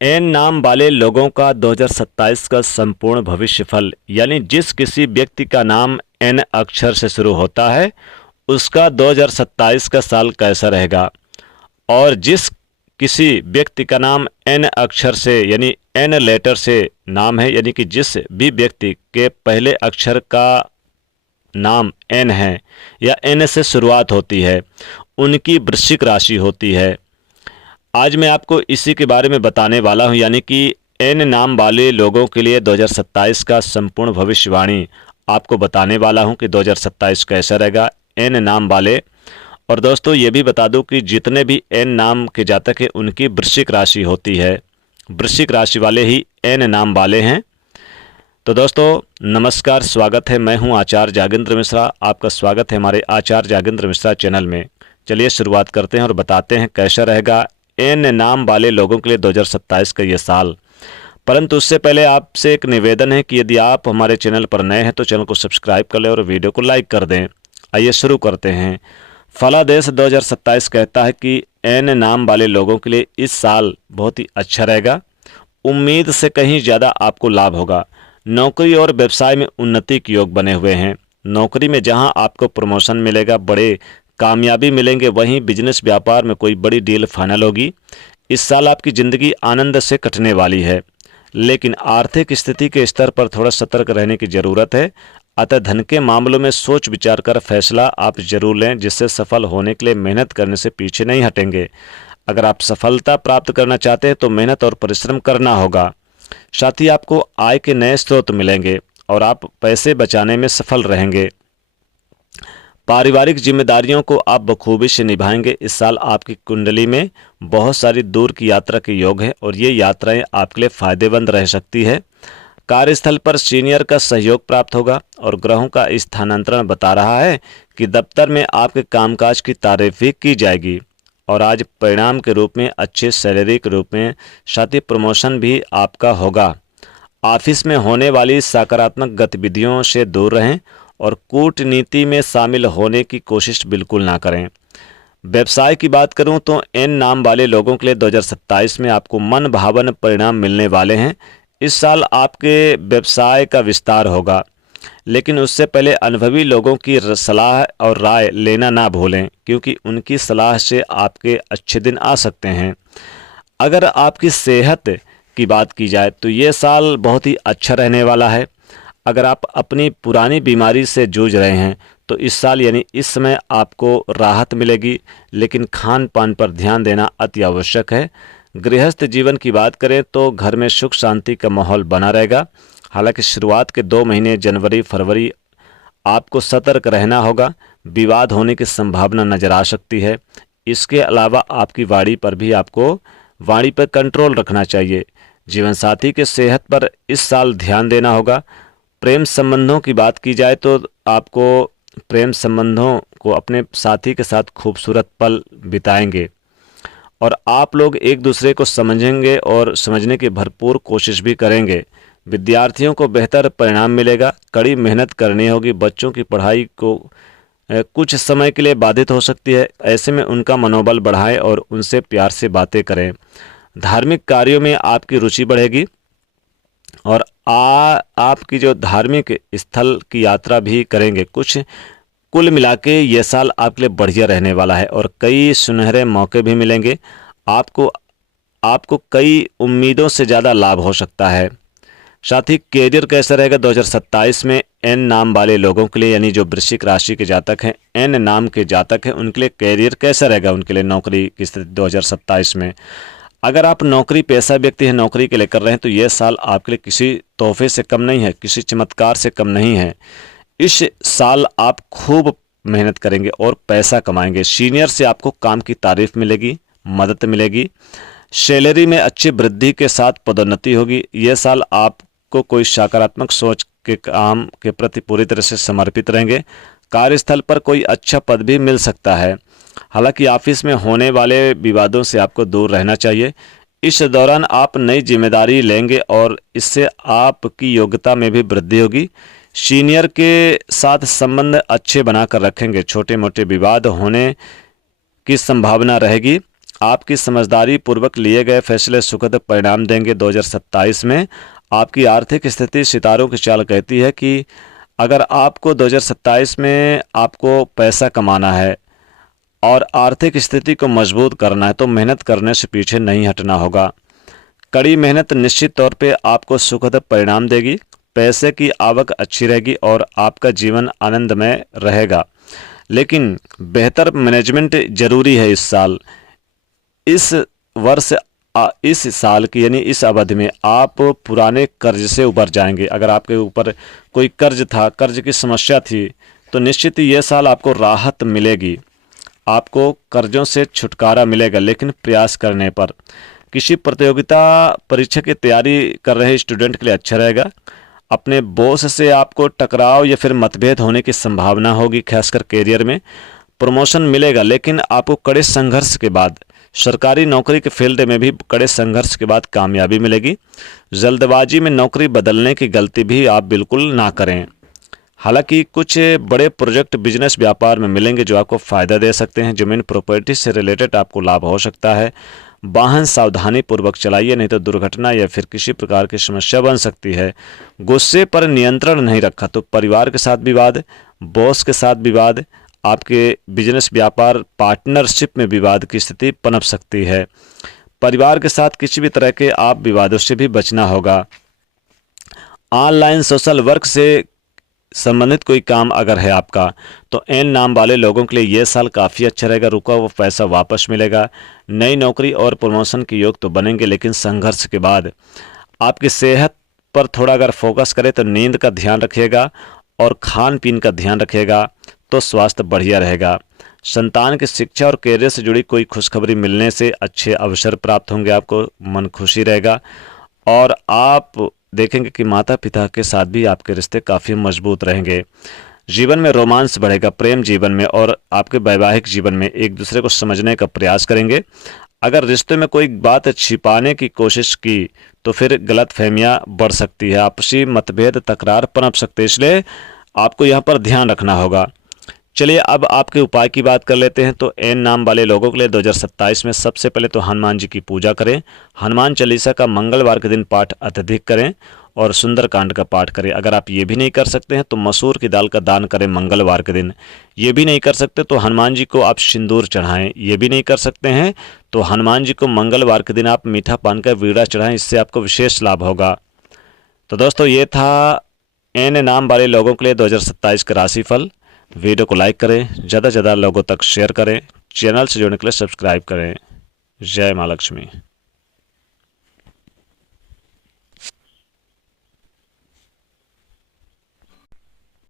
N नाम वाले लोगों का 2027 का संपूर्ण भविष्य फल, यानी जिस किसी व्यक्ति का नाम एन अक्षर से शुरू होता है उसका 2027 का साल कैसा रहेगा, और जिस किसी व्यक्ति का नाम एन अक्षर से यानी एन लेटर से नाम है, यानी कि जिस भी व्यक्ति के पहले अक्षर का नाम एन है या एन से शुरुआत होती है, उनकी वृश्चिक राशि होती है। आज मैं आपको इसी के बारे में बताने वाला हूं, यानी कि एन नाम वाले लोगों के लिए 2027 का संपूर्ण भविष्यवाणी आपको बताने वाला हूं कि 2027 कैसा रहेगा एन नाम वाले। और दोस्तों ये भी बता दूं कि जितने भी एन नाम के जातक हैं उनकी वृश्चिक राशि होती है, वृश्चिक राशि वाले ही एन नाम वाले हैं। तो दोस्तों नमस्कार, स्वागत है, मैं हूं आचार्य जागेंद्र मिश्रा। आपका स्वागत है हमारे आचार्य जागेंद्र मिश्रा चैनल में। चलिए शुरुआत करते हैं और बताते हैं कैसा रहेगा एन नाम वाले लोगों के लिए 2027 का ये साल। परंतु उससे पहले आपसे एक निवेदन है कि यदि आप हमारे चैनल पर नए हैं तो चैनल को सब्सक्राइब कर लें और वीडियो को लाइक कर दें। आइए शुरू करते हैं। फलादेश 2027 कहता है कि एन नाम वाले लोगों के लिए इस साल बहुत ही अच्छा रहेगा। उम्मीद से कहीं ज़्यादा आपको लाभ होगा। नौकरी और व्यवसाय में उन्नति के योग बने हुए हैं। नौकरी में जहां आपको प्रमोशन मिलेगा, बड़े कामयाबी मिलेंगे, वहीं बिजनेस व्यापार में कोई बड़ी डील फाइनल होगी। इस साल आपकी ज़िंदगी आनंद से कटने वाली है, लेकिन आर्थिक स्थिति के स्तर पर थोड़ा सतर्क रहने की ज़रूरत है। अतः धन के मामलों में सोच विचार कर फैसला आप जरूर लें, जिससे सफल होने के लिए मेहनत करने से पीछे नहीं हटेंगे। अगर आप सफलता प्राप्त करना चाहते हैं तो मेहनत और परिश्रम करना होगा। साथ ही आपको आय के नए स्रोत मिलेंगे और आप पैसे बचाने में सफल रहेंगे। पारिवारिक जिम्मेदारियों को आप बखूबी से निभाएंगे। इस साल आपकी कुंडली में बहुत सारी दूर की यात्रा के योग हैं और ये यात्राएं आपके लिए फायदेमंद रह सकती है। कार्यस्थल पर सीनियर का सहयोग प्राप्त होगा और ग्रहों का स्थानांतरण बता रहा है कि दफ्तर में आपके कामकाज की तारीफ भी की जाएगी और आज परिणाम के रूप में अच्छे सैलरी के रूप में साथ ही प्रमोशन भी आपका होगा। ऑफिस में होने वाली सकारात्मक गतिविधियों से दूर रहें और कूटनीति में शामिल होने की कोशिश बिल्कुल ना करें। व्यवसाय की बात करूं तो एन नाम वाले लोगों के लिए 2027 में आपको मन भावन परिणाम मिलने वाले हैं। इस साल आपके व्यवसाय का विस्तार होगा, लेकिन उससे पहले अनुभवी लोगों की सलाह और राय लेना ना भूलें, क्योंकि उनकी सलाह से आपके अच्छे दिन आ सकते हैं। अगर आपकी सेहत की बात की जाए तो ये साल बहुत ही अच्छा रहने वाला है। अगर आप अपनी पुरानी बीमारी से जूझ रहे हैं तो इस साल यानी इस समय आपको राहत मिलेगी, लेकिन खान पान पर ध्यान देना अति आवश्यक है। गृहस्थ जीवन की बात करें तो घर में सुख शांति का माहौल बना रहेगा। हालांकि शुरुआत के 2 महीने जनवरी फरवरी आपको सतर्क रहना होगा, विवाद होने की संभावना नजर आ सकती है। इसके अलावा आपकी वाणी पर कंट्रोल रखना चाहिए। जीवन साथी के सेहत पर इस साल ध्यान देना होगा। प्रेम संबंधों की बात की जाए तो आपको प्रेम संबंधों को अपने साथी के साथ खूबसूरत पल बिताएंगे और आप लोग एक दूसरे को समझेंगे और समझने की भरपूर कोशिश भी करेंगे। विद्यार्थियों को बेहतर परिणाम मिलेगा। कड़ी मेहनत करनी होगी। बच्चों की पढ़ाई को कुछ समय के लिए बाधित हो सकती है। ऐसे में उनका मनोबल बढ़ाएं और उनसे प्यार से बातें करें। धार्मिक कार्यों में आपकी रुचि बढ़ेगी और आपकी जो धार्मिक स्थल की यात्रा भी करेंगे। कुल मिला के ये साल आपके लिए बढ़िया रहने वाला है और कई सुनहरे मौके भी मिलेंगे। आपको कई उम्मीदों से ज़्यादा लाभ हो सकता है। साथ ही कैरियर कैसा रहेगा 2027 में एन नाम वाले लोगों के लिए, यानी जो वृश्चिक राशि के जातक हैं, एन नाम के जातक हैं, उनके लिए कैरियर कैसा रहेगा, उनके लिए नौकरी की स्थिति 2027 में। अगर आप नौकरी पेशा व्यक्ति हैं, नौकरी के लिए कर रहे हैं, तो यह साल आपके लिए किसी तोहफे से कम नहीं है, किसी चमत्कार से कम नहीं है। इस साल आप खूब मेहनत करेंगे और पैसा कमाएंगे। सीनियर से आपको काम की तारीफ मिलेगी, मदद मिलेगी। सैलरी में अच्छी वृद्धि के साथ पदोन्नति होगी। यह साल आपको कोई सकारात्मक सोच के काम के प्रति पूरी तरह से समर्पित रहेंगे। कार्यस्थल पर कोई अच्छा पद भी मिल सकता है। हालांकि ऑफिस में होने वाले विवादों से आपको दूर रहना चाहिए। इस दौरान आप नई जिम्मेदारी लेंगे और इससे आपकी योग्यता में भी वृद्धि होगी। सीनियर के साथ संबंध अच्छे बनाकर रखेंगे। छोटे मोटे विवाद होने की संभावना रहेगी। आपकी समझदारी पूर्वक लिए गए फैसले सुखद परिणाम देंगे। 2027 में आपकी आर्थिक स्थिति, सितारों की चाल कहती है कि अगर आपको 2027 में आपको पैसा कमाना है और आर्थिक स्थिति को मजबूत करना है तो मेहनत करने से पीछे नहीं हटना होगा। कड़ी मेहनत निश्चित तौर पे आपको सुखद परिणाम देगी। पैसे की आवक अच्छी रहेगी और आपका जीवन आनंदमय रहेगा। लेकिन बेहतर मैनेजमेंट जरूरी है इस साल। इस वर्ष इस साल की यानी इस अवधि में आप पुराने कर्ज से उबर जाएंगे। अगर आपके ऊपर कोई कर्ज था, कर्ज की समस्या थी, तो निश्चित ही यह साल आपको राहत मिलेगी। आपको कर्जों से छुटकारा मिलेगा, लेकिन प्रयास करने पर। किसी प्रतियोगिता परीक्षा की तैयारी कर रहे स्टूडेंट के लिए अच्छा रहेगा। अपने बॉस से आपको टकराव या फिर मतभेद होने की संभावना होगी, खासकर करियर में। प्रमोशन मिलेगा, लेकिन आपको कड़े संघर्ष के बाद। सरकारी नौकरी के फील्ड में भी कड़े संघर्ष के बाद कामयाबी मिलेगी। जल्दबाजी में नौकरी बदलने की गलती भी आप बिल्कुल ना करें। हालांकि कुछ बड़े प्रोजेक्ट बिजनेस व्यापार में मिलेंगे जो आपको फ़ायदा दे सकते हैं। जमीन प्रॉपर्टी से रिलेटेड आपको लाभ हो सकता है। वाहन सावधानी पूर्वक चलाइए, नहीं तो दुर्घटना या फिर किसी प्रकार की समस्या बन सकती है। गुस्से पर नियंत्रण नहीं रखा तो परिवार के साथ विवाद, बॉस के साथ विवाद, आपके बिजनेस व्यापार पार्टनरशिप में विवाद की स्थिति पनप सकती है। परिवार के साथ किसी भी तरह के आप विवादों से भी बचना होगा। ऑनलाइन सोशल वर्क से संबंधित कोई काम अगर है आपका, तो एन नाम वाले लोगों के लिए यह साल काफ़ी अच्छा रहेगा। रुका हुआ पैसा वापस मिलेगा। नई नौकरी और प्रमोशन के योग तो बनेंगे, लेकिन संघर्ष के बाद। आपकी सेहत पर थोड़ा अगर फोकस करें तो नींद का ध्यान रखिएगा और खान पीन का ध्यान रखिएगा तो स्वास्थ्य बढ़िया रहेगा। संतान की शिक्षा और कैरियर से जुड़ी कोई खुशखबरी मिलने से अच्छे अवसर प्राप्त होंगे, आपको मन खुशी रहेगा। और आप देखेंगे कि माता पिता के साथ भी आपके रिश्ते काफ़ी मजबूत रहेंगे। जीवन में रोमांस बढ़ेगा, प्रेम जीवन में और आपके वैवाहिक जीवन में एक दूसरे को समझने का प्रयास करेंगे। अगर रिश्ते में कोई बात छिपाने की कोशिश की तो फिर गलतफहमियां बढ़ सकती है, आपसी मतभेद तकरार पनप सकते हैं, इसलिए आपको यहाँ पर ध्यान रखना होगा। चलिए अब आपके उपाय की बात कर लेते हैं। तो एन नाम वाले लोगों के लिए 2027 में सबसे पहले तो हनुमान जी की पूजा करें। हनुमान चालीसा का मंगलवार के दिन पाठ अत्यधिक करें और सुंदरकांड का पाठ करें। अगर आप ये भी नहीं कर सकते हैं तो मसूर की दाल का दान करें मंगलवार के दिन। ये भी नहीं कर सकते तो हनुमान जी को आप सिंदूर चढ़ाएं। ये भी नहीं कर सकते हैं तो हनुमान जी को मंगलवार के दिन आप मीठा पान का वीड़ा चढ़ाएं, इससे आपको विशेष लाभ होगा। तो दोस्तों ये था एन नाम वाले लोगों के लिए 2027 का राशिफल। वीडियो को लाइक करें, ज़्यादा से ज़्यादा लोगों तक शेयर करें, चैनल से जुड़ने के लिए सब्सक्राइब करें। जय माँ लक्ष्मी।